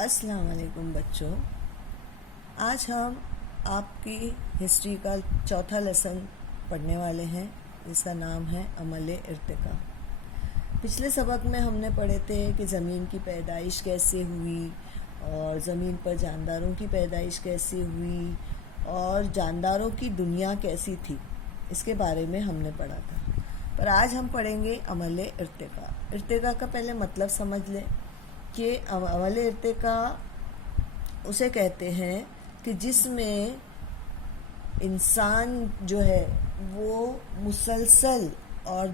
السلام علیکم بچوں، آج ہم آپ کی ہسٹری کا چوتھا لیسن پڑھنے والے ہیں جس کا نام ہے عمل ارتقاء۔ پچھلے سبق میں ہم نے پڑھے تھے کہ زمین کی پیدائش کیسے ہوئی اور زمین پر جانداروں کی پیدائش کیسے ہوئی اور جانداروں کی دنیا کیسی تھی، اس کے بارے میں ہم نے پڑھا تھا۔ پر آج ہم پڑھیں گے عمل ارتقاء۔ ارتقاء کا پہلے مطلب سمجھ لیں کہ عمل ارتقاء اسے کہتے ہیں کہ جس میں انسان جو ہے وہ مسلسل اور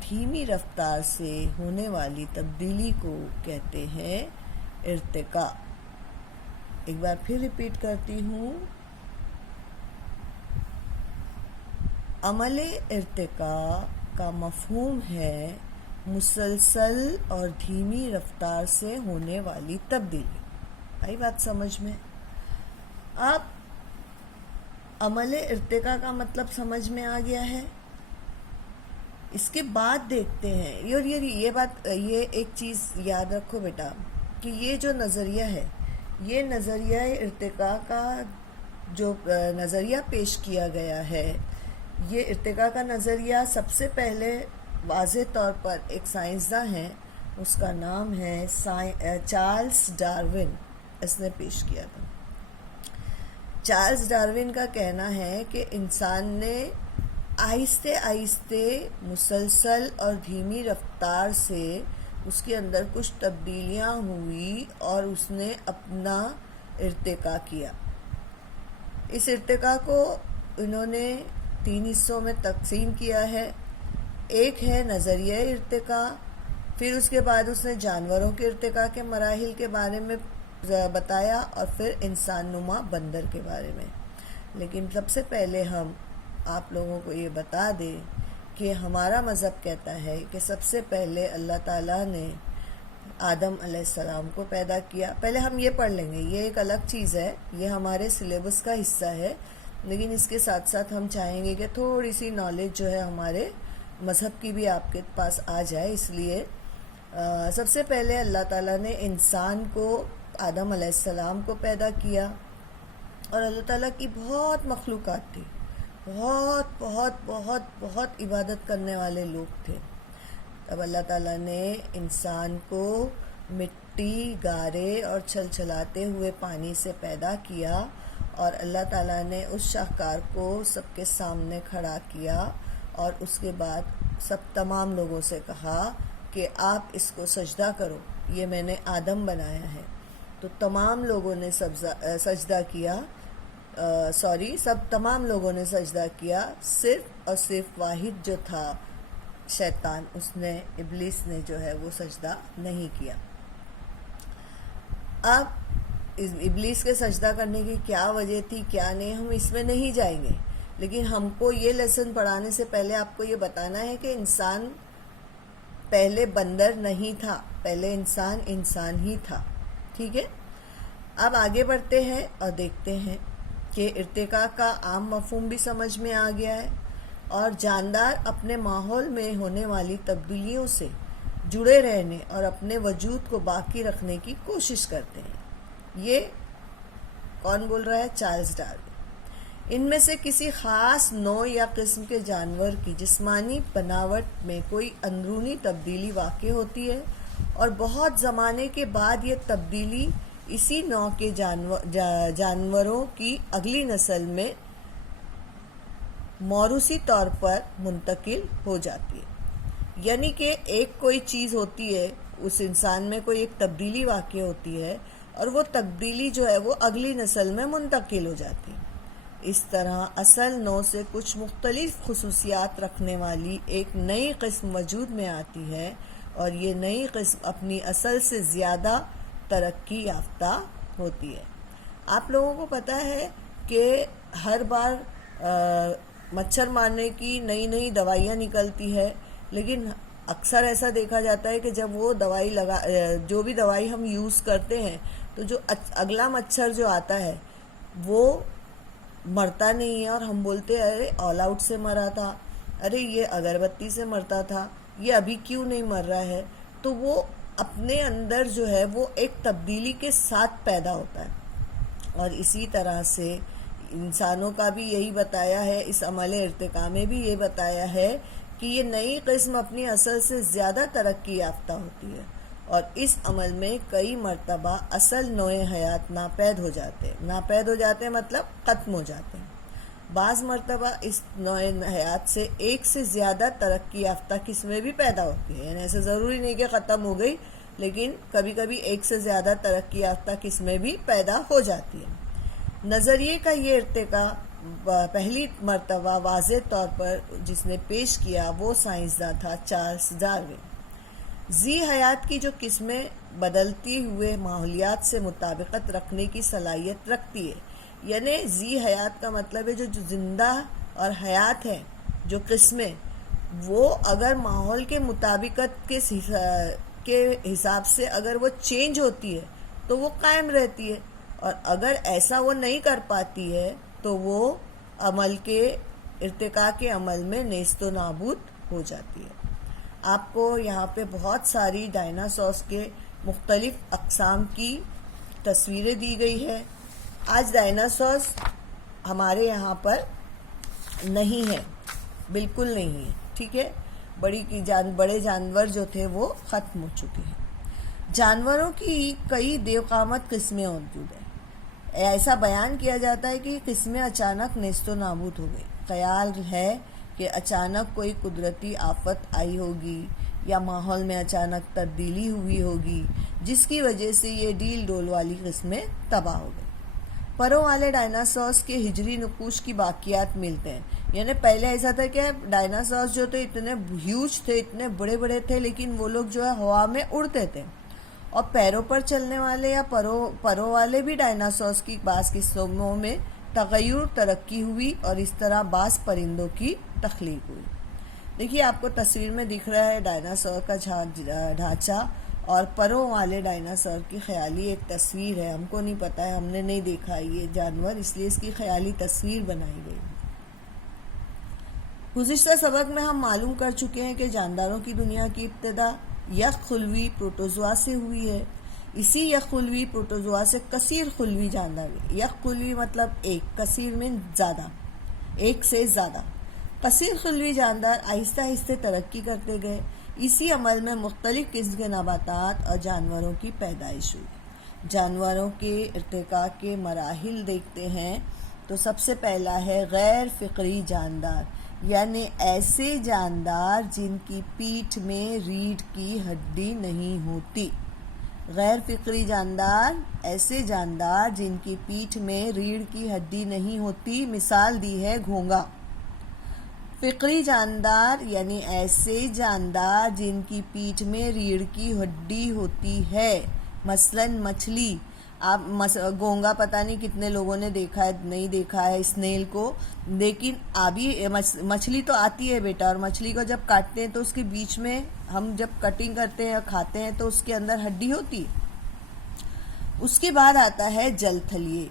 دھیمی رفتار سے ہونے والی تبدیلی کو کہتے ہیں ارتقاء۔ ایک بار پھر ریپیٹ کرتی ہوں، عمل ارتقاء کا مفہوم ہے مسلسل اور دھیمی رفتار سے ہونے والی تبدیلی۔ آئی بات سمجھ میں؟ اب عمل ارتقاء کا مطلب سمجھ میں آ گیا ہے، اس کے بعد دیکھتے ہیں یہ ایک چیز یاد رکھو بیٹا کہ یہ جو نظریہ ہے، یہ نظریہ ارتقاء کا جو نظریہ پیش کیا گیا ہے، یہ ارتقاء کا نظریہ سب سے پہلے واضح طور پر ایک سائنسداں ہیں، اس کا نام ہے چارلس ڈارون، اس نے پیش کیا تھا۔ چارلس ڈارون کا کہنا ہے کہ انسان نے آہستہ آہستہ مسلسل اور دھیمی رفتار سے اس کے اندر کچھ تبدیلیاں ہوئی اور اس نے اپنا ارتقاء کیا۔ اس ارتقاء کو انہوں نے 3 حصوں میں تقسیم کیا ہے۔ ایک ہے نظریہ ارتقاء، پھر اس کے بعد اس نے جانوروں کے ارتقاء کے مراحل کے بارے میں بتایا اور پھر انسان نما بندر کے بارے میں۔ لیکن سب سے پہلے ہم آپ لوگوں کو یہ بتا دیں کہ ہمارا مذہب کہتا ہے کہ سب سے پہلے اللہ تعالیٰ نے آدم علیہ السلام کو پیدا کیا۔ پہلے ہم یہ پڑھ لیں گے، یہ ایک الگ چیز ہے، یہ ہمارے سلیبس کا حصہ ہے، لیکن اس کے ساتھ ساتھ ہم چاہیں گے کہ تھوڑی سی نالج جو ہے ہمارے مذہب کی بھی آپ کے پاس آ جائے۔ اس لیے سب سے پہلے اللہ تعالیٰ نے انسان کو، آدم علیہ السلام کو پیدا کیا، اور اللہ تعالیٰ کی بہت مخلوقات تھی، بہت بہت بہت بہت عبادت کرنے والے لوگ تھے۔ تب اللہ تعالیٰ نے انسان کو مٹی، گارے اور چھلچلاتے ہوئے پانی سے پیدا کیا، اور اللہ تعالیٰ نے اس شاہکار کو سب کے سامنے کھڑا کیا، اور اس کے بعد تمام لوگوں سے کہا کہ آپ اس کو سجدہ کرو، یہ میں نے آدم بنایا ہے۔ تو تمام لوگوں نے سجدہ کیا، تمام لوگوں نے سجدہ کیا، صرف اور صرف واحد جو تھا شیطان، ابلیس نے جو ہے وہ سجدہ نہیں کیا۔ اب ابلیس کے سجدہ کرنے کی کیا وجہ تھی، کیا نہیں، ہم اس میں نہیں جائیں گے، لیکن ہم کو یہ لیسن پڑھانے سے پہلے آپ کو یہ بتانا ہے کہ انسان پہلے بندر نہیں تھا، پہلے انسان ہی تھا، ٹھیک ہے؟ اب آگے بڑھتے ہیں اور دیکھتے ہیں کہ ارتقاء کا عام مفہوم بھی سمجھ میں آ گیا ہے، اور جاندار اپنے ماحول میں ہونے والی تبدیلیوں سے جڑے رہنے اور اپنے وجود کو باقی رکھنے کی کوشش کرتے ہیں۔ یہ کون بول رہا ہے؟ Charles Darwin. ان میں سے کسی خاص نوع یا قسم کے جانور کی جسمانی بناوٹ میں کوئی اندرونی تبدیلی واقع ہوتی ہے، اور بہت زمانے کے بعد یہ تبدیلی اسی نوع کے جانوروں کی اگلی نسل میں موروثی طور پر منتقل ہو جاتی ہے۔ یعنی کہ ایک کوئی چیز ہوتی ہے، اس انسان میں کوئی ایک تبدیلی واقع ہوتی ہے، اور وہ تبدیلی جو ہے وہ اگلی نسل میں منتقل ہو جاتی ہے۔ اس طرح اصل نوع سے کچھ مختلف خصوصیات رکھنے والی ایک نئی قسم وجود میں آتی ہے، اور یہ نئی قسم اپنی اصل سے زیادہ ترقی یافتہ ہوتی ہے۔ آپ لوگوں کو پتہ ہے کہ ہر بار مچھر مارنے کی نئی دوائیاں نکلتی ہے، لیکن اکثر ایسا دیکھا جاتا ہے کہ جب وہ جو بھی دوائی ہم یوز کرتے ہیں تو جو اگلا مچھر جو آتا ہے وہ مرتا نہیں ہے، اور ہم بولتے ہیں ارے آل آؤٹ سے مرا تھا، ارے یہ اگربتی سے مرتا تھا، یہ ابھی کیوں نہیں مر رہا ہے؟ تو وہ اپنے اندر جو ہے وہ ایک تبدیلی کے ساتھ پیدا ہوتا ہے. اور اسی طرح سے انسانوں کا بھی یہی بتایا ہے، اس عمل ارتقاء میں بھی یہ بتایا ہے کہ یہ نئی قسم اپنی اصل سے زیادہ ترقی یافتہ ہوتی ہے، اور اس عمل میں کئی مرتبہ اصل نوع حیات ناپید ہو جاتے ہیں مطلب ختم ہو جاتے ہیں. بعض مرتبہ اس نوع حیات سے ایک سے زیادہ ترقی یافتہ قسمیں بھی پیدا ہوتی ہیں، یعنی ایسے ضروری نہیں کہ ختم ہو گئی، لیکن کبھی کبھی ایک سے زیادہ ترقی یافتہ قسمیں بھی پیدا ہو جاتی ہیں. نظریے کا یہ ارتقاء پہلی مرتبہ واضح طور پر جس نے پیش کیا وہ سائنسداں تھا چارلس ڈارون. ذی حیات کی جو قسمیں بدلتی ہوئے ماحولیات سے مطابقت رکھنے کی صلاحیت رکھتی ہے، یعنی ذی حیات کا مطلب ہے جو زندہ اور حیات ہیں جو قسمیں، وہ اگر ماحول کے مطابقت کے حساب سے اگر وہ چینج ہوتی ہے تو وہ قائم رہتی ہے، اور اگر ایسا وہ نہیں کر پاتی ہے تو وہ عمل کے ارتقاء کے عمل میں نیست و نابود ہو جاتی ہے. آپ کو یہاں پہ بہت ساری ڈائناسورس کے مختلف اقسام کی تصویریں دی گئی ہے. آج ڈائناسورس ہمارے یہاں پر نہیں ہے، بالکل نہیں ہے، ٹھیک ہے. بڑے جانور جو تھے وہ ختم ہو چکے ہیں. جانوروں کی کئی دیوقامت قسمیں موجود ہیں. ایسا بیان کیا جاتا ہے کہ یہ قسمیں اچانک نیست و نابود ہو گئی. خیال ہے کہ اچانک کوئی قدرتی آفت آئی ہوگی یا ماحول میں اچانک تبدیلی ہوئی ہوگی جس کی وجہ سے یہ ڈیل ڈول والی قسمیں تباہ ہو گئی. پروں والے ڈائناسورس کے ہجری نقوش کی باقیات ملتے ہیں. یعنی پہلے ایسا تھا کہ ڈائناسورس جو تھے اتنے ہیوج تھے، اتنے بڑے بڑے تھے، لیکن وہ لوگ جو ہے ہوا میں اڑتے تھے، اور پیروں پر چلنے والے یا پروں والے بھی ڈائناسورس کی بعض قسموں میں تغیر ترقی ہوئی، اور اس طرح بعض پرندوں کی تخلیق ہوئی. دیکھیے آپ کو تصویر میں دکھ رہا ہے ڈائناسور کا ڈھانچہ اور پروں والے ڈائناسور کی خیالی ایک تصویر ہے. ہم کو نہیں پتہ ہے، ہم نے نہیں دیکھا یہ جانور، اس لیے اس کی خیالی تصویر بنائی گئی. گزشتہ سبق میں ہم معلوم کر چکے ہیں کہ جانداروں کی دنیا کی ابتدا یک خلوی پروٹوزوا سے ہوئی ہے. اسی یک خلوی پروٹوزوا سے کثیر خلوی جاندار، یک خلوی مطلب ایک، کثیر میں زیادہ، ایک سے زیادہ. کثیر خلوی جاندار آہستہ آہستہ ترقی کرتے گئے. اسی عمل میں مختلف قسم کے نباتات اور جانوروں کی پیدائش ہوئی. جانوروں کے ارتقاء کے مراحل دیکھتے ہیں تو سب سے پہلا ہے غیر فقری جاندار، یعنی ایسے جاندار جن کی پیٹھ میں ریڑھ کی ہڈی نہیں ہوتی. غیر فقری جاندار ایسے جاندار جن کی پیٹھ میں ریڑھ کی ہڈی نہیں ہوتی. مثال دی ہے گھونگا. فقری جاندار یعنی ایسے جاندار جن کی پیٹھ میں ریڑھ کی ہڈی ہوتی ہے، مثلا مچھلی. آپ گونگا پتہ نہیں کتنے لوگوں نے دیکھا ہے، نہیں دیکھا ہے اسنیل کو، لیکن ابھی مچھلی تو آتی ہے بیٹا، اور مچھلی کو جب کاٹتے ہیں تو اس کے بیچ میں ہم جب کٹنگ کرتے ہیں اور کھاتے ہیں تو اس کے اندر ہڈی ہوتی ہے. اس کے بعد آتا ہے جل تھلیے.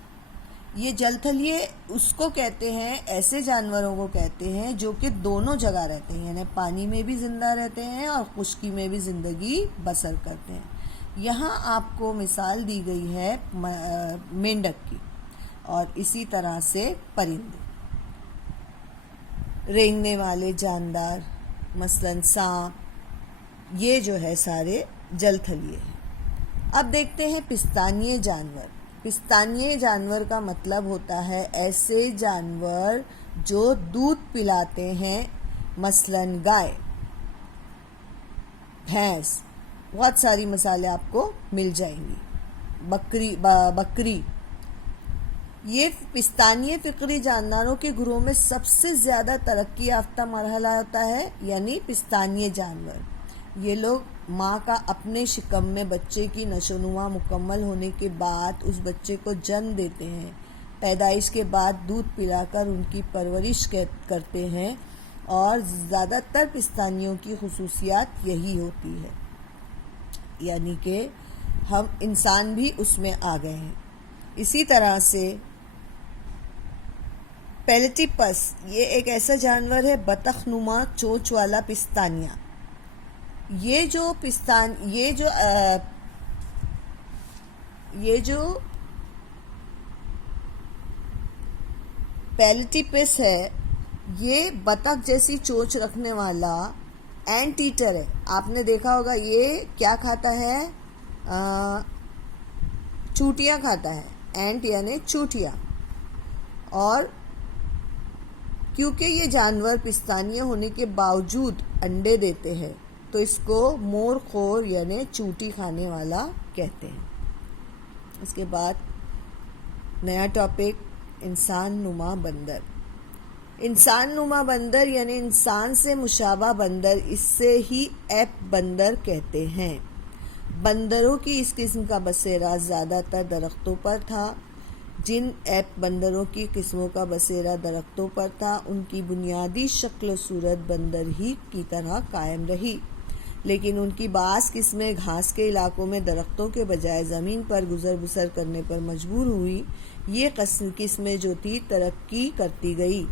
یہ جل تھلیے اس کو کہتے ہیں، ایسے جانوروں کو کہتے ہیں جو کہ دونوں جگہ رہتے ہیں، یعنی پانی میں بھی زندہ رہتے ہیں اور خشکی میں بھی زندگی بسر کرتے ہیں. یہاں آپ کو مثال دی گئی ہے مینڈک کی، اور اسی طرح سے پرندے، رینگنے والے جاندار مثلا سانپ، یہ جو ہے سارے جل تھلیے ہیں. اب دیکھتے ہیں پستانیے جانور. پستانیے جانور کا مطلب ہوتا ہے ایسے جانور جو دودھ پلاتے ہیں، مثلا گائے، بھینس، بہت ساری مثالیں آپ کو مل جائیں گی، بکری. یہ پستانیے فقری جانداروں کے گروہ میں سب سے زیادہ ترقی یافتہ مرحلہ ہوتا ہے، یعنی پستانیے جانور. یہ لوگ ماں کا اپنے شکم میں بچے کی نشو نما مکمل ہونے کے بعد اس بچے کو جنم دیتے ہیں. پیدائش کے بعد دودھ پلا کر ان کی پرورش کرتے ہیں، اور زیادہ تر پستانیوں کی خصوصیات یہی ہوتی ہے، یعنی کہ ہم انسان بھی اس میں آ گئے ہیں. اسی طرح سے پیلیٹیپس، یہ ایک ایسا جانور ہے بطخ نما چونچ والا پستانیہ. یہ جو پیلیٹیپس ہے، یہ بطخ جیسی چونچ رکھنے والا اینٹ ایٹر ہے. آپ نے دیکھا ہوگا یہ کیا کھاتا ہے؟ چوٹیاں کھاتا ہے. اینٹ یعنی چوٹیاں. اور کیونکہ یہ جانور پستانیہ ہونے کے باوجود انڈے دیتے ہیں تو اس کو مور خور یعنی چوٹی کھانے والا کہتے ہیں. اس کے بعد نیا ٹاپک انسان نما بندر. انسان نما بندر یعنی انسان سے مشابہ بندر، اس سے ہی ایپ بندر کہتے ہیں. بندروں کی اس قسم کا بسیرا زیادہ تر درختوں پر تھا. جن ایپ بندروں کی قسموں کا بسیرا درختوں پر تھا ان کی بنیادی شکل و صورت بندر ہی کی طرح قائم رہی، لیکن ان کی بعض قسمیں گھاس کے علاقوں میں درختوں کے بجائے زمین پر گزر بسر کرنے پر مجبور ہوئی. یہ قسمیں جو تھی ترقی کرتی گئی.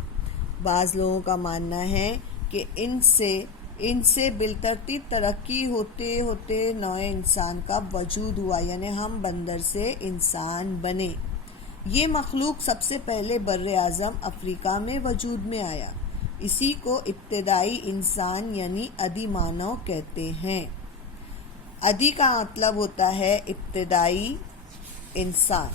بعض لوگوں کا ماننا ہے کہ ان سے بالترتیب ترقی ہوتے ہوتے نوع انسان کا وجود ہوا، یعنی ہم بندر سے انسان بنے. یہ مخلوق سب سے پہلے بر اعظم افریقہ میں وجود میں آیا. اسی کو ابتدائی انسان یعنی ادی مانو کہتے ہیں. ادی کا مطلب ہوتا ہے ابتدائی انسان.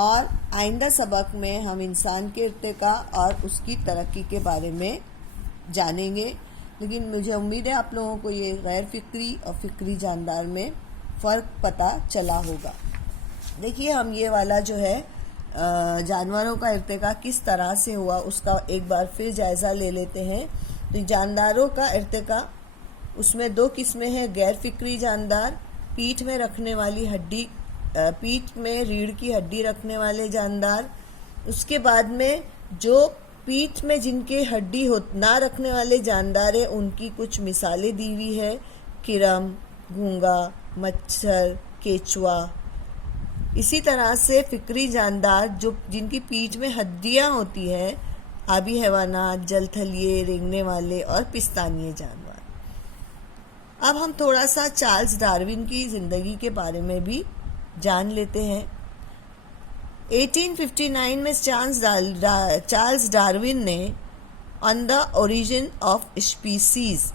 اور آئندہ سبق میں ہم انسان کے ارتقاء اور اس کی ترقی کے بارے میں جانیں گے. لیکن مجھے امید ہے آپ لوگوں کو یہ غیر فکری اور فکری جاندار میں فرق پتہ چلا ہوگا. دیکھیے ہم یہ والا جو ہے جانوروں کا ارتقاء کس طرح سے ہوا اس کا ایک بار پھر جائزہ لے لیتے ہیں. تو جانداروں کا ارتقاء، اس میں دو قسمیں ہیں. غیر فکری جاندار، پیٹھ میں رکھنے والی ہڈی، پیٹھ میں ریڑھ کی ہڈی رکھنے والے جاندار. اس کے بعد میں جو پیٹھ میں جن کے ہڈی نہ رکھنے والے جاندار ہیں ان کی کچھ مثالیں دی ہوئی ہے. کرم، گھونگا، مچھر، کیچوا. اسی طرح سے فکری جاندار جن کی پیٹھ میں ہڈیاں ہوتی ہیں، آبی حیوانات، جل تھلیے، رینگنے والے اور پستانیے جانور. اب ہم تھوڑا سا چارلز ڈارون کی زندگی کے بارے میں بھی جان لیتے ہیں. 1859 میں چارلز ڈارون نے آن دا اوریجن آف اسپیسیز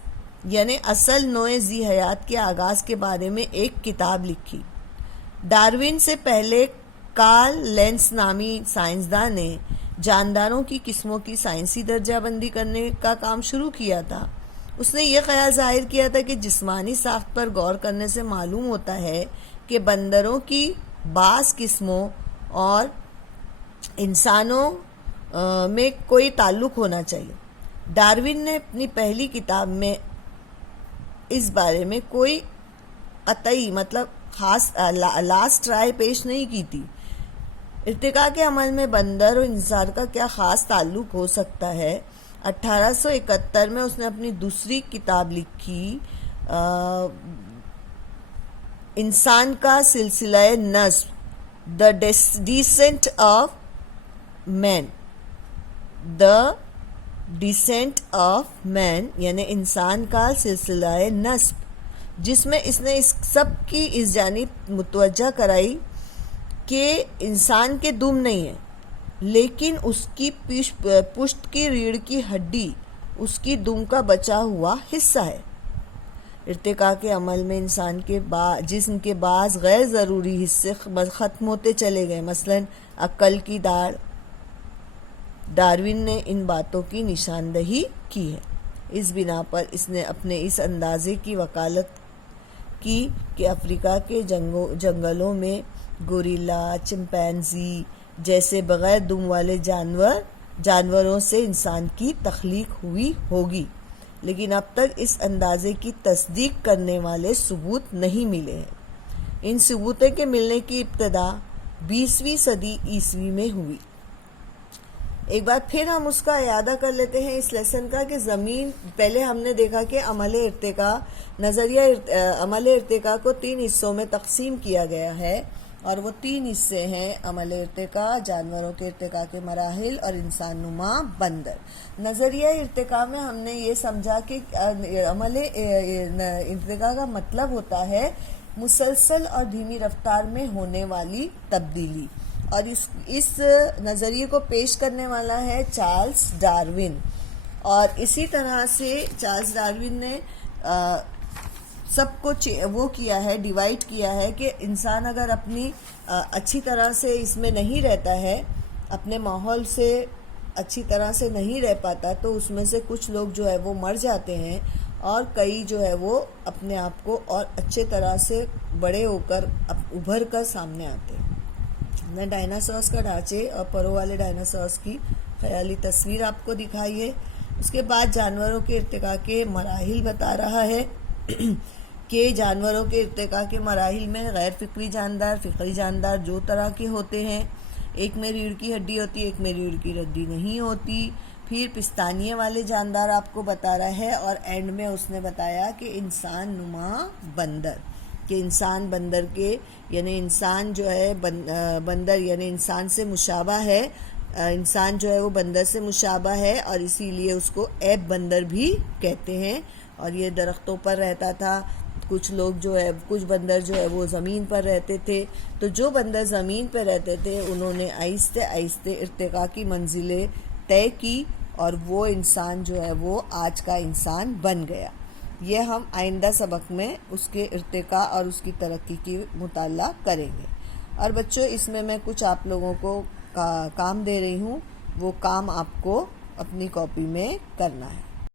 یعنی اصل نوع ذی حیات کے آغاز کے بارے میں ایک کتاب لکھی. ڈارون سے پہلے کارل لینس نامی سائنسداں نے جانداروں کی قسموں کی سائنسی درجہ بندی کرنے کا کام شروع کیا تھا. اس نے یہ خیال ظاہر کیا تھا کہ جسمانی ساخت پر غور کرنے سے معلوم ہوتا ہے کہ بندروں کی بعض قسموں اور انسانوں میں کوئی تعلق ہونا چاہیے. ڈارون نے اپنی پہلی کتاب میں اس بارے میں کوئی قطعی خاص لاسٹ رائے پیش نہیں کی تھی. ارتقاء کے عمل میں بندر اور انسان کا کیا خاص تعلق ہو سکتا ہے. 1871 میں اس نے اپنی دوسری کتاب لکھی، انسان کا سلسلہ نسب، دا ڈیسینٹ آف مین یعنی انسان کا سلسلہ نسب، جس میں اس نے اس سب کی اس جانب متوجہ کرائی کہ انسان کے دم نہیں ہے لیکن اس کی پشت کی ریڑھ کی ہڈی اس کی دم کا بچا ہوا حصہ ہے. ارتقاء کے عمل میں انسان کے جسم کے بعض غیر ضروری حصے ختم ہوتے چلے گئے، مثلا عقل کی داڑھ. ڈارون نے ان باتوں کی نشاندہی کی ہے. اس بنا پر اس نے اپنے اس اندازے کی وکالت کی کہ افریقہ کے جنگلوں میں گوریلا، چمپینزی جیسے بغیر دم والے جانوروں سے انسان کی تخلیق ہوئی ہوگی، لیکن اب تک اس اندازے کی تصدیق کرنے والے ثبوت نہیں ملے ہیں. ان ثبوتوں کے ملنے کی ابتدا 20ویں صدی عیسوی میں ہوئی. ایک بار پھر ہم اس کا اعادہ کر لیتے ہیں اس لیسن کا کہ زمین، پہلے ہم نے دیکھا کہ عمل ارتقاء کو 3 حصوں میں تقسیم کیا گیا ہے اور وہ 3 حصے ہیں: عمل ارتقاء، جانوروں کے ارتقاء کے مراحل، اور انسان نما بندر۔ نظریہ ارتقاء میں ہم نے یہ سمجھا کہ عمل ارتقاء کا مطلب ہوتا ہے مسلسل اور دھیمی رفتار میں ہونے والی تبدیلی، اور اس نظریے کو پیش کرنے والا ہے چارلس ڈارون۔ اور اسی طرح سے چارلس ڈارون نے سب کو وہ کیا ہے، ڈیوائیڈ کیا ہے کہ انسان اگر اپنی اچھی طرح سے اس میں نہیں رہتا ہے، اپنے ماحول سے اچھی طرح سے نہیں رہ پاتا، تو اس میں سے کچھ لوگ جو ہے وہ مر جاتے ہیں، اور کئی جو ہے وہ اپنے آپ کو اور اچھے طرح سے بڑے ہو کر ابھر کر سامنے آتے ہیں۔ میں ڈائناسورس کا ڈھانچے اور پروں والے ڈائناسورس کی خیالی تصویر آپ کو دکھائی ہے۔ اس کے بعد جانوروں کے ارتقاء کے مراحل بتا رہا ہے کہ جانوروں کے ارتقاء کے مراحل میں غیر فقری جاندار، فقری جاندار دو طرح کے ہوتے ہیں، ایک میں ریڑھ کی ہڈی ہوتی ہے، ایک میں ریڑھ کی ہڈی نہیں ہوتی۔ پھر پستانیے والے جاندار آپ کو بتا رہا ہے، اور اینڈ میں اس نے بتایا کہ انسان نما بندر، کہ انسان بندر کے یعنی انسان جو ہے بندر یعنی انسان سے مشابہ ہے، انسان جو ہے وہ بندر سے مشابہ ہے، اور اسی لیے اس کو ایب بندر بھی کہتے ہیں، اور یہ درختوں پر رہتا تھا۔ کچھ لوگ جو ہے کچھ بندر جو ہے وہ زمین پر رہتے تھے، تو جو بندر زمین پر رہتے تھے انہوں نے آہستہ آہستہ ارتقاء کی منزلیں طے کی، اور وہ انسان جو ہے وہ آج کا انسان بن گیا۔ یہ ہم آئندہ سبق میں اس کے ارتقاء اور اس کی ترقی کی مطالعہ کریں گے۔ اور بچوں، اس میں کچھ آپ لوگوں کو کام دے رہی ہوں، وہ کام آپ کو اپنی کاپی میں کرنا ہے۔